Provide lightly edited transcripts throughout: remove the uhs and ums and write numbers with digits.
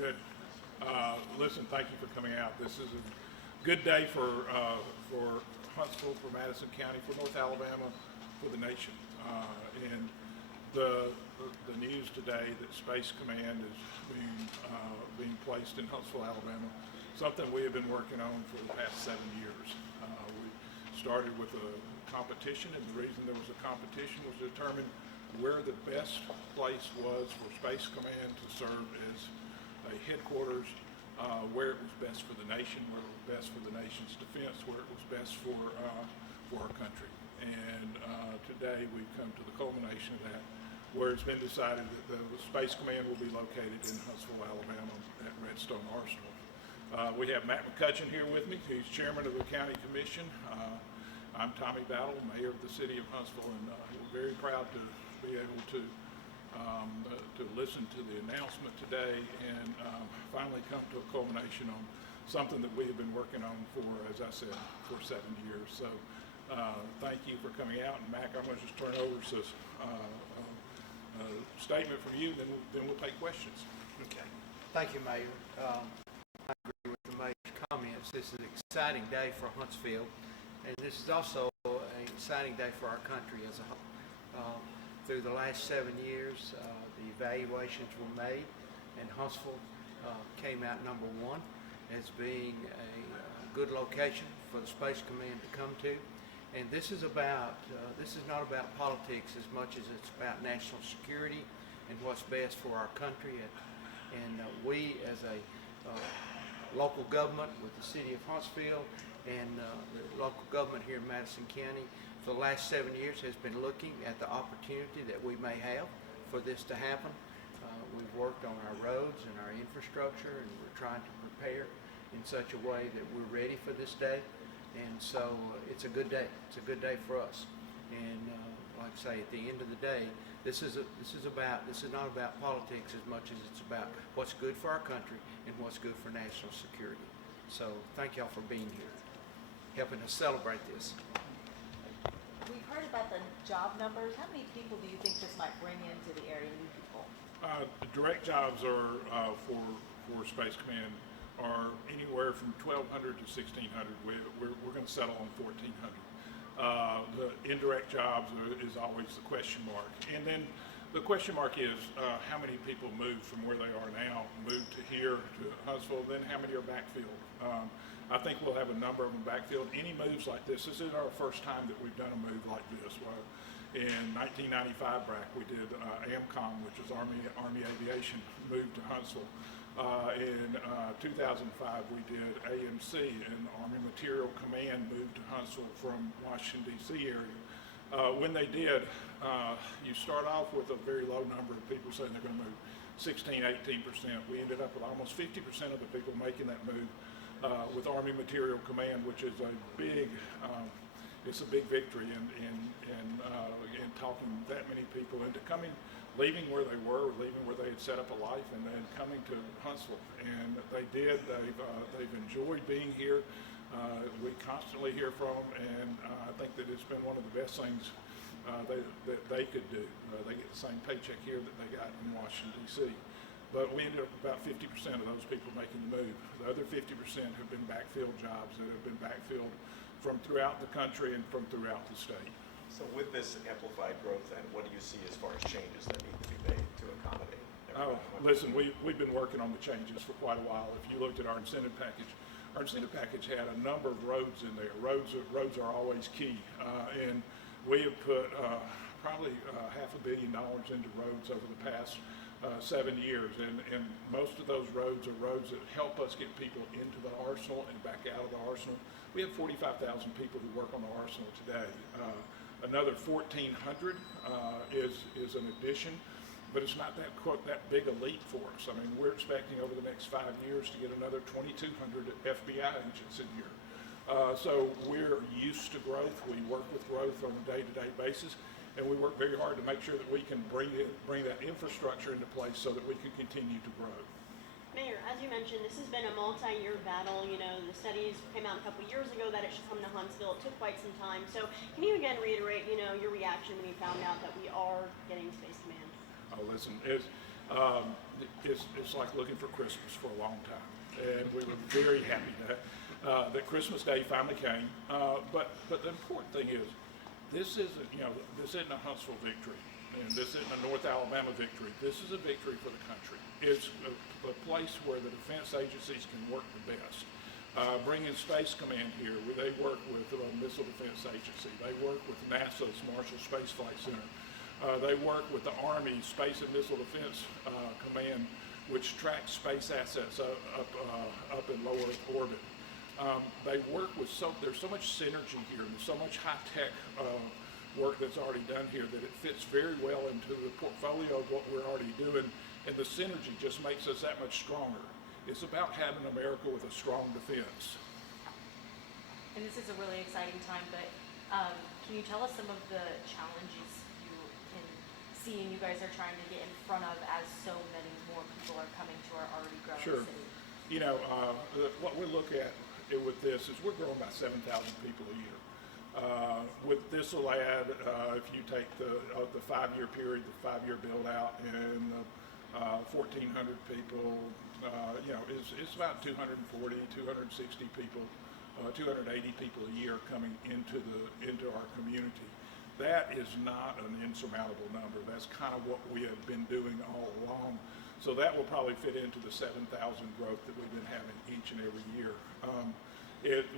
Good. Listen, thank you for coming out. This is a good day for Huntsville, for Madison County, for North Alabama, for the nation. And the news today that Space Command is being placed in Huntsville, Alabama, something we have been working on for the past 7 years. We started with a competition, and the reason there was a competition was to determine where the best place was for Space Command to serve as a headquarters, where it was best for the nation, where it was best for the nation's defense, where it was best for our country. And today we've come to the culmination of that, where it's been decided that the Space Command will be located in Huntsville, Alabama at Redstone Arsenal. We have Matt McCutcheon here with me. He's chairman of the county commission. I'm Tommy Battle, mayor of the city of Huntsville, and we're very proud to be able to listen to the announcement today and finally come to a culmination on something that we have been working on for, as I said, for 7 years. So thank you for coming out. And Mac, I'm going to just turn over to a statement from you, then we'll take questions. Okay. Thank you, Mayor. I agree with the mayor's comments. This is an exciting day for Huntsville, and this is also an exciting day for our country as a whole. Through the last 7 years, the evaluations were made, and Huntsville came out number one as being a good location for the Space Command to come to. And this is not about politics as much as it's about national security and what's best for our country. And we, as a local government with the city of Huntsville and the local government here in Madison County, for the last 7 years has been looking at the opportunity that we may have for this to happen. We've worked on our roads and our infrastructure, and we're trying to prepare in such a way that we're ready for this day. And so it's a good day. It's a good day for us. And like I say, at the end of the day, this is not about politics as much as it's about what's good for our country and what's good for national security. So thank y'all for being here, helping us celebrate this. We've heard about the job numbers. How many people do you think this might bring into the area, new people? The direct jobs are for Space Command are anywhere from 1,200 to 1,600. We're going to settle on 1,400. The indirect jobs is always the question mark. And then the question mark is how many people moved from where they are now, moved to here, to Huntsville, then how many are backfilled. I think we'll have a number of them backfilled. Any moves like this is our first time that we've done a move like this. Well, in 1995, Brack, we did AMCOM, which is Army Aviation, moved to Huntsville. In 2005, we did AMC, and Army Material Command moved to Huntsville from Washington, D.C. area. When they did, you start off with a very low number of people saying they're going to move 16, 18%. We ended up with almost 50% of the people making that move with Army Material Command, which is a big, it's a big victory in talking that many people into leaving where they were, leaving where they had set up a life, and then coming to Huntsville. And they did. They've enjoyed being here. We constantly hear from them, and I think that it's been one of the best things that they could do. They get the same paycheck here that they got in Washington, D.C. But we ended up about 50% of those people making the move. The other 50% have been backfilled jobs that have been backfilled from throughout the country and from throughout the state. So with this amplified growth, then, what do you see as far as changes that need to be made to accommodate everybody? Listen, we've been working on the changes for quite a while. If you looked at our incentive package had a number of roads in there. Roads are always key, and we have put probably $500 million into roads over the past 7 years, and most of those roads are roads that help us get people into the arsenal and back out of the arsenal. We have 45,000 people who work on the arsenal today. Another 1,400 is an addition, but it's not that big a leap for us. I mean, we're expecting over the next 5 years to get another 2,200 FBI agents in here. So we're used to growth. We work with growth on a day-to-day basis, and we work very hard to make sure that we can bring that infrastructure into place so that we can continue to grow. Mayor, as you mentioned, this has been a multi-year battle. You know, the studies came out a couple years ago that it should come to Huntsville. It took quite some time. So can you again reiterate, your reaction when you found out that we are getting Space Command? Oh, listen, It's like looking for Christmas for a long time. And we were very happy that Christmas Day finally came. But the important thing is, this isn't a Huntsville victory, and this isn't a North Alabama victory. This is a victory for the country. It's a place where the defense agencies can work the best. Bringing Space Command here, where they work with the Missile Defense Agency. They work with NASA's Marshall Space Flight Center. They work with the Army Space and Missile Defense Command, which tracks space assets up in low Earth orbit. They work with there's so much synergy here, and so much high-tech work that's already done here that it fits very well into the portfolio of what we're already doing, and the synergy just makes us that much stronger. It's about having America with a strong defense. And this is a really exciting time, but can you tell us some of the challenges you can see and you guys are trying to get in front of as so many more people are coming to our already growing Sure. city? What we look at with this is we're growing by 7,000 people a year. With this will add, if you take the 5-year period, the 5-year build out, and 1,400 people, it's about 240, 260 people, 280 people a year coming into our community. That is not an insurmountable number. That's kind of what we have been doing all along. So that will probably fit into the 7,000 growth that we've been having each and every year.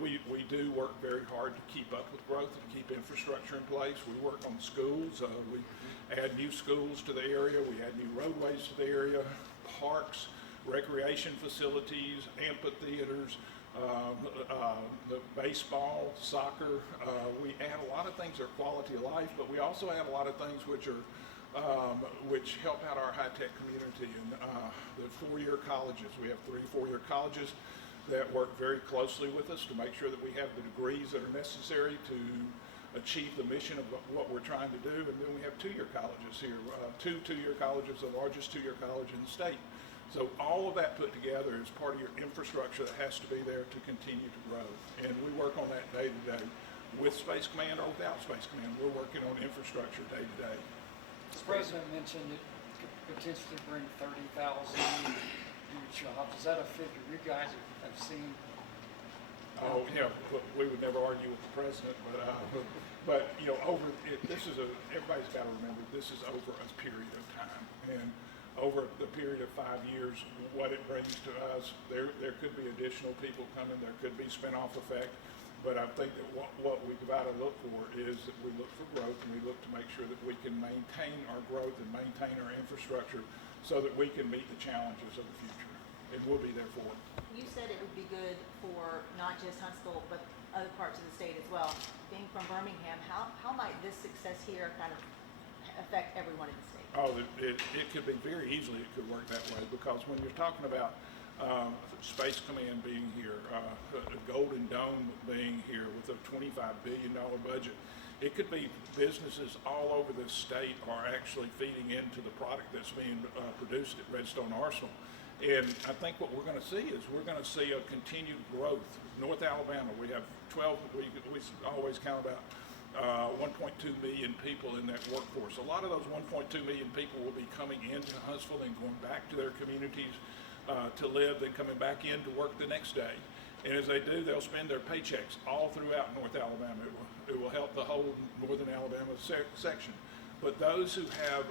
We do work very hard to keep up with growth and keep infrastructure in place. We work on schools. We add new schools to the area. We add new roadways to the area, parks, recreation facilities, amphitheaters, the baseball, soccer. We add a lot of things that are quality of life, but we also add a lot of things which help out our high-tech community. And the 4-year colleges, we have 3 4-year colleges that work very closely with us to make sure that we have the degrees that are necessary to achieve the mission of what we're trying to do. And then we have 2-year colleges here, 2 2-year colleges, the largest 2-year college in the state. So all of that put together is part of your infrastructure that has to be there to continue to grow. And we work on that day to day. With Space Command or without Space Command, we're working on infrastructure day to day. The president mentioned it could potentially bring 30,000 new jobs. Is that a figure you guys have seen? Oh, we would never argue with the president, but everybody's got to remember this is over a period of time, and over the period of 5 years, what it brings to us, there could be additional people coming, there could be spin-off effect, but I think that what we've got to look for is that we look for growth, and we look to make sure that we can maintain our growth and maintain our infrastructure so that we can meet the challenges of the future, and we'll be there for it. You said it would be good for not just Huntsville, but other parts of the state as well. Being from Birmingham, how might this success here kind of affect everyone in the state? Oh, it could be very easily, it could work that way, because when you're talking about Space Command being here, Golden Dome being here with a $25 billion budget, it could be businesses all over the state are actually feeding into the product that's being produced at Redstone Arsenal. And I think what we're going to see is we're going to see a continued growth. North Alabama, we have we always count about 1.2 million people in that workforce. A lot of those 1.2 million people will be coming into Huntsville and going back to their communities to live, then coming back in to work the next day. And as they do, they'll spend their paychecks all throughout North Alabama. It will help the whole northern Alabama section. But those who have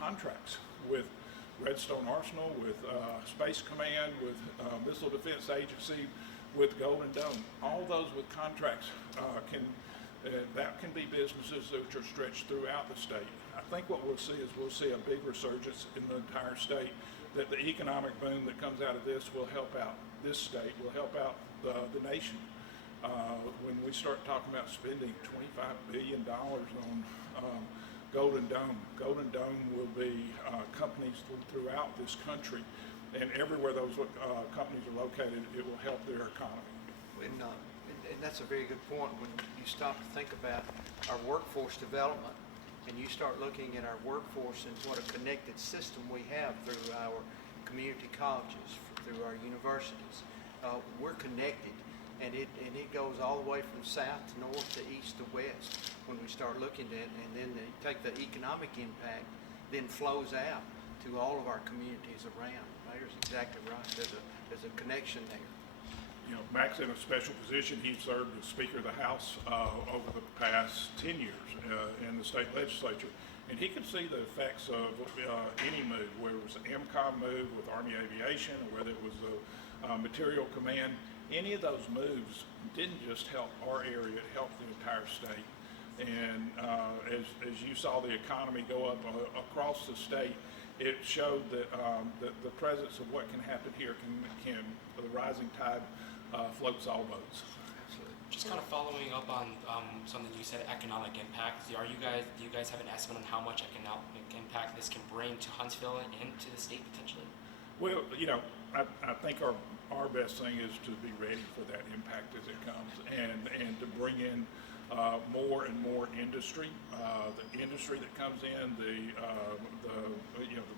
contracts with Redstone Arsenal, with Space Command, with Missile Defense Agency, with Golden Dome, all those with contracts that can be businesses which are stretched throughout the state. I think what we'll see is we'll see a big resurgence in the entire state, that the economic boom that comes out of this will help out this state, will help out the nation. When we start talking about spending $25 billion on Golden Dome will be companies throughout this country, and everywhere those companies are located, it will help their economy. And that's a very good point. When you stop to think about our workforce development, and you start looking at our workforce and what a connected system we have through our community colleges, through our universities, we're connected. And it goes all the way from south to north to east to west when we start looking at it, and then take the economic impact then flows out to all of our communities around. Mayor's exactly right. There's a connection there. You know, Mac's in a special position. He served as Speaker of the House over the past 10 years in the state legislature. And he could see the effects of any move, whether it was an MCOM move with Army Aviation, or whether it was a material command. Any of those moves didn't just help our area, it helped the entire state. And as you saw the economy go up across the state, it showed that the presence of what can happen here can the rising tide floats all boats. Absolutely. Just kind of following up on something you said, economic impact. Do you guys have an estimate on how much economic impact this can bring to Huntsville and to the state potentially? Well, you know, I think our best thing is to be ready for that impact as it comes, and to bring in more and more industry. The industry that comes in, the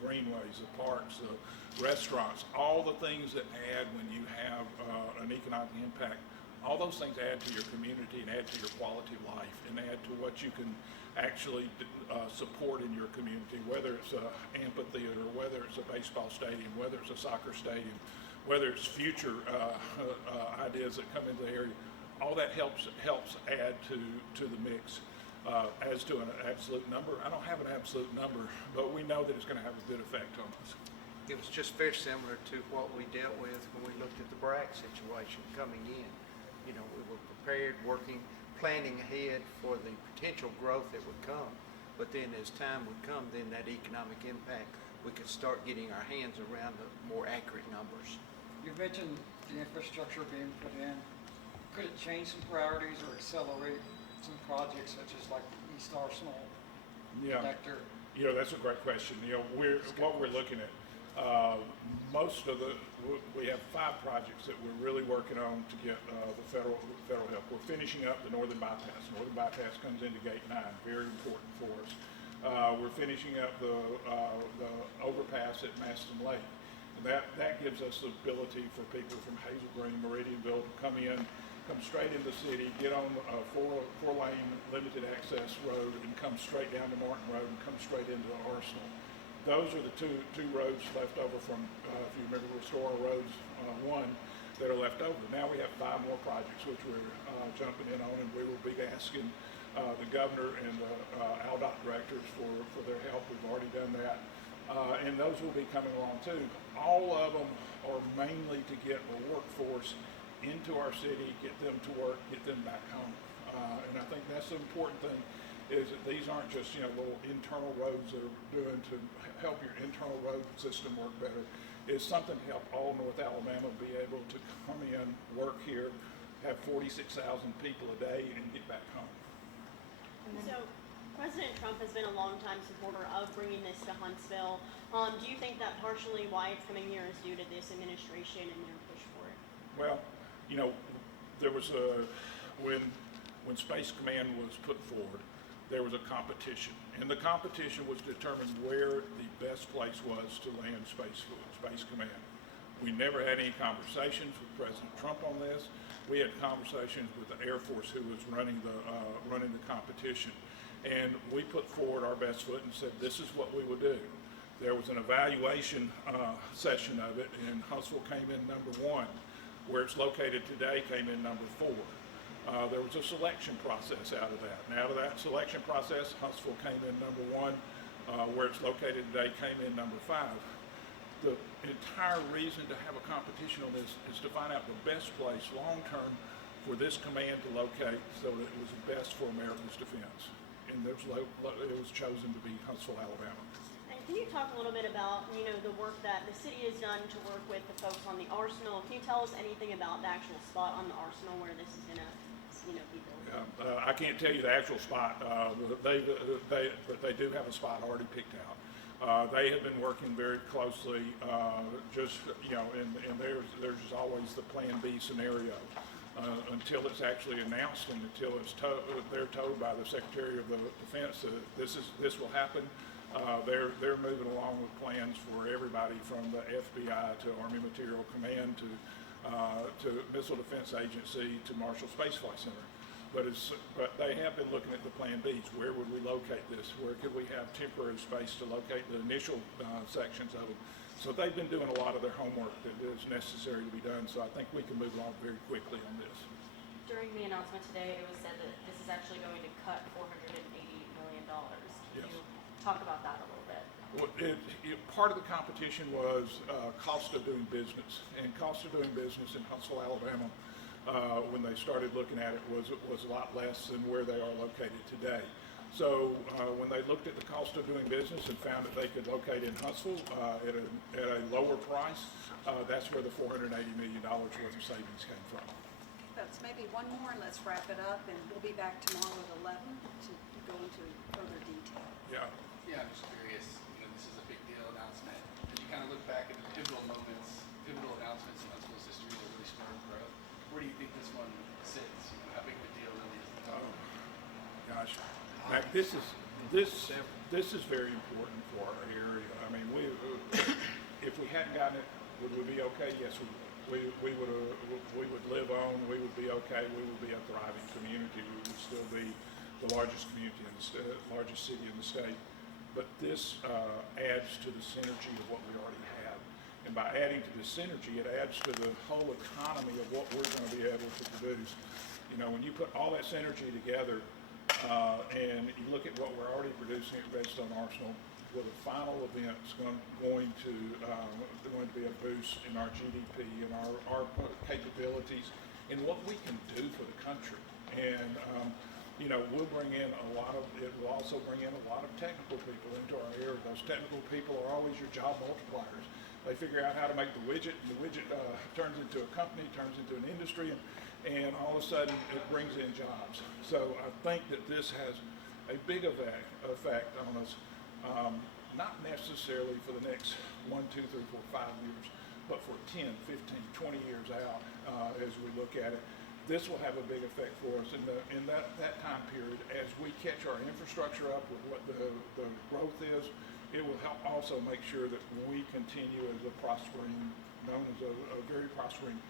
greenways, the parks, the restaurants, all the things that add when you have an economic impact. All those things add to your community and add to your quality of life and add to what you can actually support in your community, whether it's an amphitheater, whether it's a baseball stadium, whether it's a soccer stadium, whether it's future ideas that come into the area. All that helps add to the mix. As to an absolute number, I don't have an absolute number, but we know that it's going to have a good effect on us. It was just very similar to what we dealt with when we looked at the BRAC situation coming in. You know, we were prepared, planning ahead for the potential growth that would come. But then as time would come, then that economic impact, we could start getting our hands around the more accurate numbers. You mentioned the infrastructure being put in. Could it change some priorities or accelerate some projects such as like the East Arsenal connector? You know, that's a great question. You know, what we're looking at. We have 5 projects that we're really working on to get the federal help. We're finishing up the Northern Bypass. Northern Bypass comes into Gate 9, very important for us. We're finishing up the overpass at Madison Lake. That gives us the ability for people from Hazel Green, Meridianville to come straight into the city, get on a four-lane limited access road and come straight down to Martin Road and come straight into the Arsenal. Those are the two roads left over from, if you remember, Restore Roads 1 that are left over. Now we have 5 more projects which we're jumping in on, and we will be asking the governor and the ALDOT directors for their help. We've already done that. And those will be coming along too. All of them are mainly to get a workforce into our city, get them to work, get them back home. And I think that's the important thing, is that these aren't just, you know, little internal roads that are doing to help your internal road system work better. It's something to help all North Alabama be able to come in, work here, have 46,000 people a day, and get back home. So President Trump has been a longtime supporter of bringing this to Huntsville. Do you think that partially why it's coming here is due to this administration and their push for it? Well, you know, there was when Space Command was put forward, there was a competition, and the competition was to determine where the best place was to land Space Command. We never had any conversations with President Trump on this. We had conversations with the Air Force, who was running the competition, and we put forward our best foot and said this is what we would do. There was an evaluation session of it, and Huntsville came in number 1. Where it's located today came in number 4. There was a selection process out of that. And out of that selection process, Huntsville came in number 1. Where it's located today came in number 5. The entire reason to have a competition on this is to find out the best place long-term for this command to locate so that it was the best for America's defense. And it was chosen to be Huntsville, Alabama. And can you talk a little bit about, you know, the work that the city has done to work with the folks on the Arsenal? Can you tell us anything about the actual spot on the Arsenal where this is going to, you know, be built? I can't tell you the actual spot, but they do have a spot already picked out. They have been working very closely, and there's always the Plan B scenario until it's actually announced and until they're told by the Secretary of the Defense that this will happen. They're moving along with plans for everybody from the FBI to Army Material Command to Missile Defense Agency to Marshall Space Flight Center. but they have been looking at the Plan Bs. Where would we locate this? Where could we have temporary space to locate the initial sections of them? So they've been doing a lot of their homework that is necessary to be done. So I think we can move along very quickly on this. During the announcement today, it was said that this is actually going to cut $480 million. Can Yes. you talk about that a little bit? Well, part of the competition was cost of doing business, and cost of doing business in Huntsville, Alabama, when they started looking at it, was a lot less than where they are located today. So when they looked at the cost of doing business and found that they could locate in Huntsville at a lower price, that's where the $480 million worth of savings came from. Folks, maybe one more and let's wrap it up, and we'll be back tomorrow at 11 to go into further detail. Yeah. Yeah, I'm just curious, this is a big deal announcement. As you kind of look back at the pivotal moments, pivotal announcements in Huntsville's history that really spurred growth, where do you think this one sits? How big of a deal really is it? Oh, gosh. Mac, this is very important for our area. I mean, if we hadn't gotten it, would we be okay? Yes, we would. We would live on. We would be okay. We would be a thriving community. We would still be the largest community in the state, largest city in the state. But this adds to the synergy of what we already have. And by adding to the synergy, it adds to the whole economy of what we're going to be able to produce. When you put all that synergy together, and you look at what we're already producing at Redstone Arsenal, well, the final event's going to be a boost in our GDP and our capabilities and what we can do for the country. And we'll bring in it will also bring in a lot of technical people into our area. Those technical people are always your job multipliers. They figure out how to make the widget, and the widget turns into a company, turns into an industry, and all of a sudden it brings in jobs. So I think that this has a big effect on us, not necessarily for the next 1, 2, 3, 4, 5 years, but for 10, 15, 20 years out as we look at it. This will have a big effect for us in that time period. As we catch our infrastructure up with what the growth is, it will help also make sure that we continue as a known as a very prospering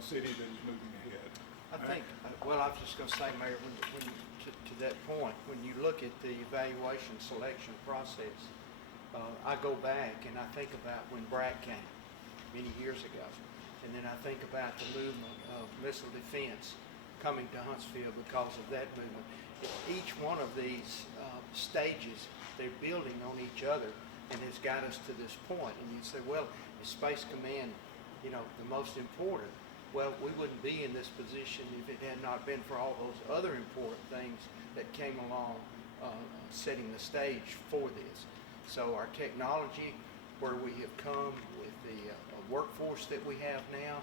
city that is moving ahead. I think, well, I was just going to say, Mayor, when to that point, when you look at the evaluation selection process, I go back and I think about when Bragg came many years ago. And then I think about the movement of missile defense coming to Huntsville because of that movement. Each one of these stages, they're building on each other, and has got us to this point. And you say, well, is Space Command, the most important? Well, we wouldn't be in this position if it had not been for all those other important things that came along, setting the stage for this. So our technology, where we have come with the workforce that we have now,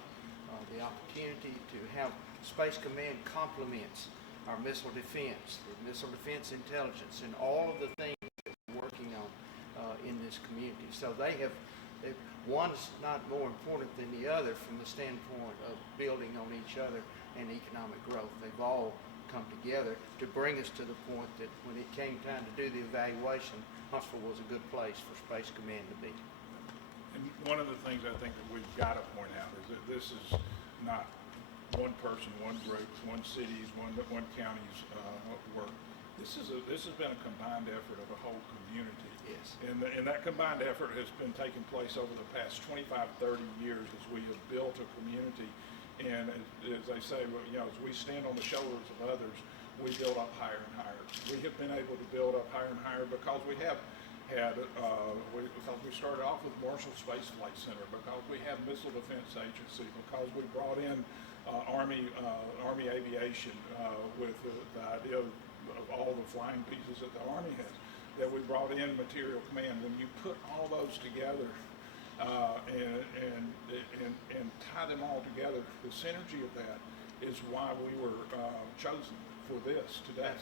the opportunity to have Space Command complements our missile defense, the missile defense intelligence, and all of the things that we're working on in this community. So one's not more important than the other from the standpoint of building on each other and economic growth. They've all come together to bring us to the point that when it came time to do the evaluation, Huntsville was a good place for Space Command to be. And one of the things I think that we've got to point out is that this is not one person, one group, one city's, one county's work. This has been a combined effort of a whole community. Yes. And that combined effort has been taking place over the past 25, 30 years as we have built a community. And as they say, as we stand on the shoulders of others, we build up higher and higher. We have been able to build up higher and higher because we have because we started off with Marshall Space Flight Center, because we have Missile Defense Agency, because we brought in Army Aviation with the idea of all the flying pieces that the Army has, that we brought in Material Command. When you put all those together and tie them all together, the synergy of that is why we were chosen for this today.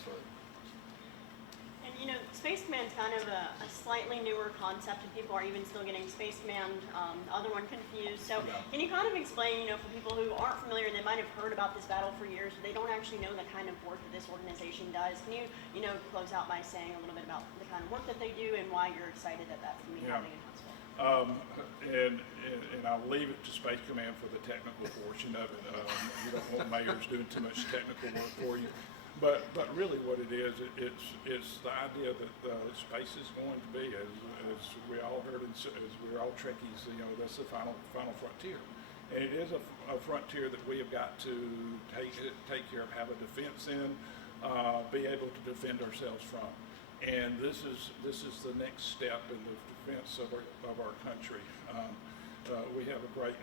And Space Command's kind of a slightly newer concept, and people are even still getting Space Command, the other one, confused. So can you kind of explain, for people who aren't familiar, they might have heard about this battle for years, but they don't actually know the kind of work that this organization does. Can you, close out by saying a little bit about the kind of work that they do and why you're excited that that's going to be happening in Huntsville? And I'll leave it to Space Command for the technical portion of it. You don't want mayors doing too much technical work for you. But really what it is, it's the idea that space is going to be, as we all heard, as we're all Trekkies, you know, that's the final frontier. And it is a frontier that we have got to take care of, have a defense in, be able to defend ourselves from. And this is the next step in the defense of our country. We have a great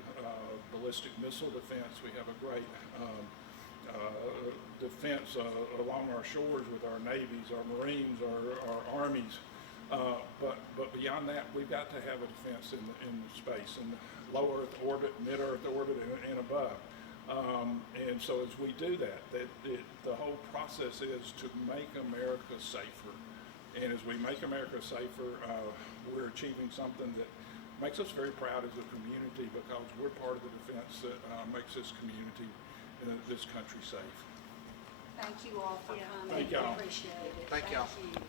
ballistic missile defense. We have a great defense along our shores with our navies, our marines, our armies. But beyond that, we've got to have a defense in space, in low Earth orbit, mid Earth orbit, and above. And so as we do that, the whole process is to make America safer. And as we make America safer, we're achieving something that makes us very proud as a community, because we're part of the defense that makes this community, this country safe. Thank you all for Yeah. coming. Thank y'all. Appreciate it. Thank y'all. you.